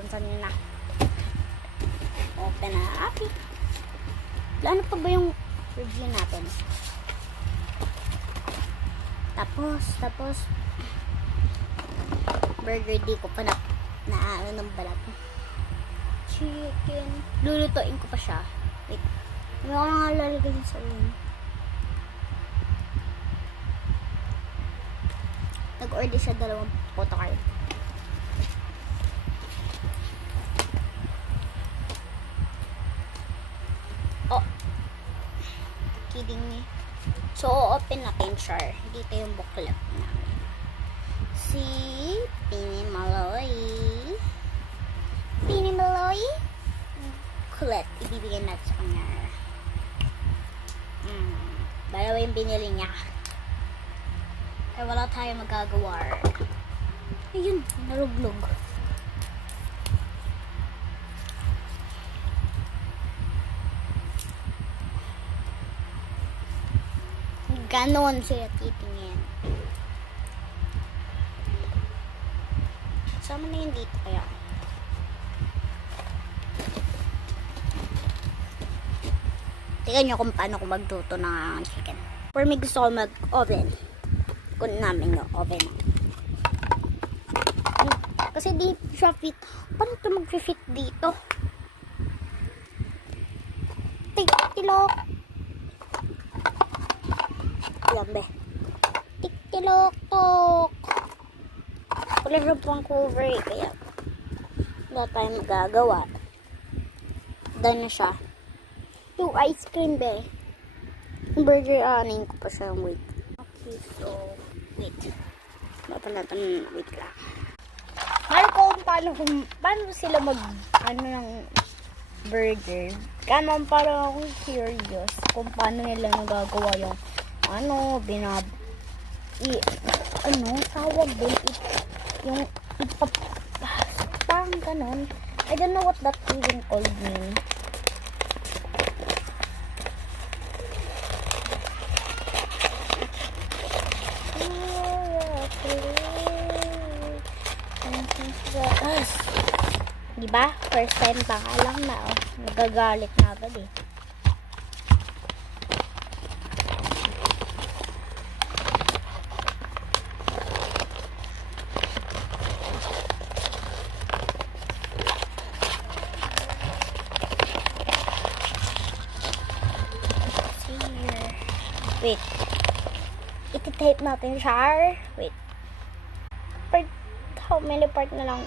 Sansanin na. Open na. Api. Ano pa ba yung review natin? Tapos burger, di ko pa na ng balat. Chicken. Lulutuin ko pa siya. Wait. Hindi ko nga lalagay sa ulo. Nag-order siya 2 photocard. Oh. Kidding me. So, open natin siya. Dito yung booklet namin. Si Pinimaloy. Pinimaloy. Kulit. Ibibigay natin sa kanya. Dalawa yung binili niya. Kaya wala tayo magagawa. Ayun, naruglog. Ganon siya titingin. Sama na yun dito kaya. Tingnan nyo kung paano ko magluto ng chicken. For me, gusto ko mag-oven. Kung namin yung oven. Kasi di siya fit. Paano ito mag-fit dito? Tiktilok. Lambe. Tiktilok tok. Wala siya pang cover eh. Kaya wala tayong magagawa. Done na siya. Yung ice cream be. Yung burger, anin ko pa siya. Wait. Okay, so wait. Wait lang. Mahal ko kung paano sila ng burger. Kanon parang akong curious kung paano nila nagagawa yung tawag din yung parang ganon. I don't know what that even called mean. Diba? First time pa nga lang na nagagalit na agad eh. Wait. Iti-tape natin siya. Wait. How many part na lang?